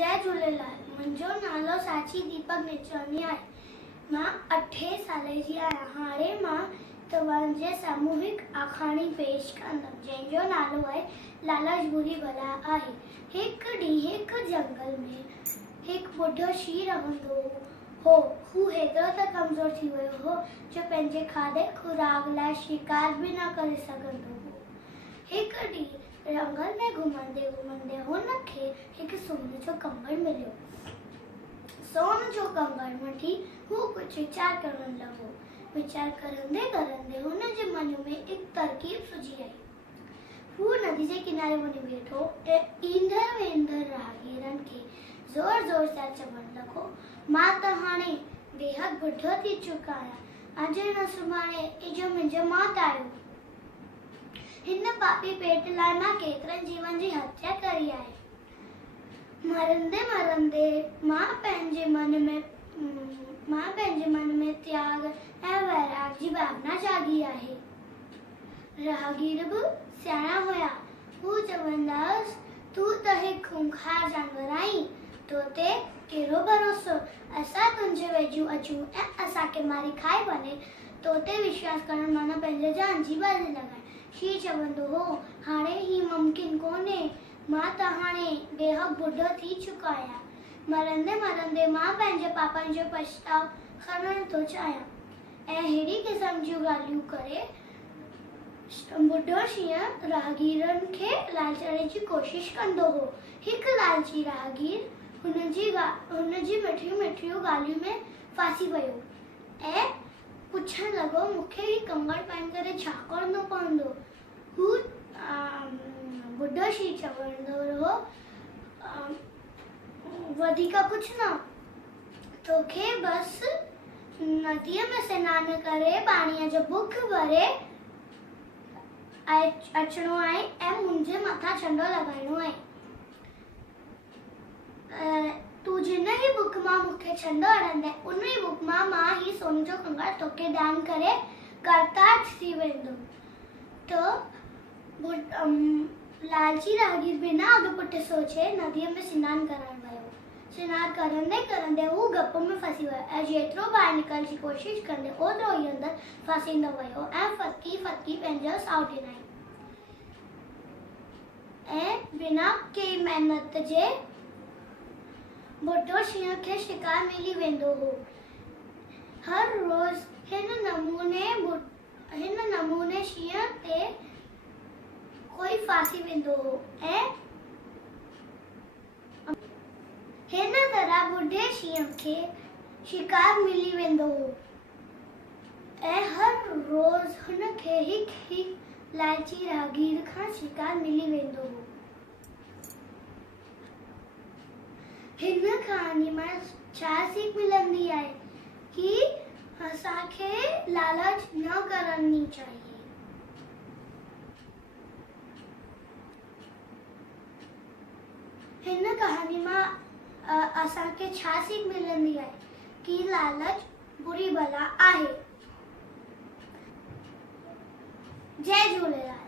जय झूलेलाल। मुंहिंजो नालो साची दीपक निचवानी आहे। मां 8 साल जी आहियां। हाणे मां तव्हांजे सामूहिक आखाणी पेश कंदमि जंहिंजो नालो आहे लालच बुरी बला आहे। हिकु ॾींहुं हिकु जंगल में हिकु ॿुढो शींहुं रहंदो हो। हू हेतिरो त कमज़ोर थी वियो हो जो पंहिंजे खाधे खुराक लाइ शिकार बि न करे सघंदो हो। हिकु ॾींहुं जंगल में घुमंदे घुमंदे हुनखे हिकु सोन जो कंगड़ मिलियो। सोन जो कंगड़ वठी हू कुझु वीचार करण लॻो। वीचार करंदे करंदे हुनजे मन में हिकु तरकीब सुझी आई। हू नदी जे किनारे वञी वेठो ऐं ईंदड़ वेंदड़ राहगीरनि खे ज़ोर ज़ोर सां चवण लॻो, मां त हाणे बेहद ॿुढो थी चुका आहियां। अॼु न सुभाणे इजो मुंहिंजो मौत आयो। हिन पापी पेट लाइ मां केतिरनि जीवन जी हत्या करी आहे। मरंदे मरंदे मां पंहिंजे मन में त्याग ऐं वैराग जी भावना जागी आहे। राहगीर बि सियाणा हुया। हू चवंदासि, तूं त हिकु खूंखार जानवर आहीं, तो ते कहिड़ो भरोसो असां तुंहिंजे वेझो अचूं ऐं असांखे मारी खाई वञे। तो ते विश्वास करण माना पंहिंजे जान जी बाज़ी लॻाइण। शींहुं चवंदो हो, हाणे ही मुमकिन कोन्हे। मां त हाणे बेहद ॿुढो थी चुको आहियां। मरंदे मरंदे मां पंहिंजे पापनि जो पछताव करणु थो चाहियां। ऐं अहिड़ी क़िस्म जूं ॻाल्हियूं करे ॿुढो शींहुं राहगीरनि खे लालचण जी कोशिश कंदो हो। हिकु लालची राहगीर हुनजी मिठियूं मिठियूं ॻाल्हियूं में फासी वियो ऐं पुछण लॻो, मूंखे ही कंगड़ पाइण करे छा करणो पवंदो? हू ॿुढो शींहुं चवंदो हो, वधीक कुझु न, तोखे बसि नदीअ में सनानु करे पाणीअ जो बुख भरे अचिणो आहे ऐं मुंहिंजे मथां छंडो लॻाइणो आहे। तूं जिन ई बुख मां मूंखे छंडो हणंदे उन ई बुख मां ही सोन जो कंगड़ तोखे दान करे करतार्थ थी वेंदो। तो लालची राहगीर बिना अॻु पुठि सोचे नदीअ में सनानु करणु वियो। सनानु करंदे करंदे हू गप में फसी वियो ऐं जेतिरो ॿाहिरि निकरण जी कोशिशि कंदे ओतिरो ई अंदरि फसींदो वियो ऐं फतकी फतकी पंहिंजो साहु ॾिनई। ऐं बिना कंहिं महिनत जे ॿुढो शींहुं खे शिकार मिली वेंदो हो। हर रोज़ हिन नमूने शींहुं ते कोई फासी वेंदो हो ऐं हिन तरह ॿुढे शींहुं खे शिकार मिली वेंदो हो ऐं हर रोज़ हुनखे हिकु लालची राहगीर खां शिकार मिली वेंदो हो। हिन कहाणी मां छा सीख मिलंदी आहे कि असांखे लालच न करनी चाहिए। हिन कहाणी मां असांखे छा सीख मिलंदी आहे कि लालच बुरी बला आहे। जय झूलेलाल।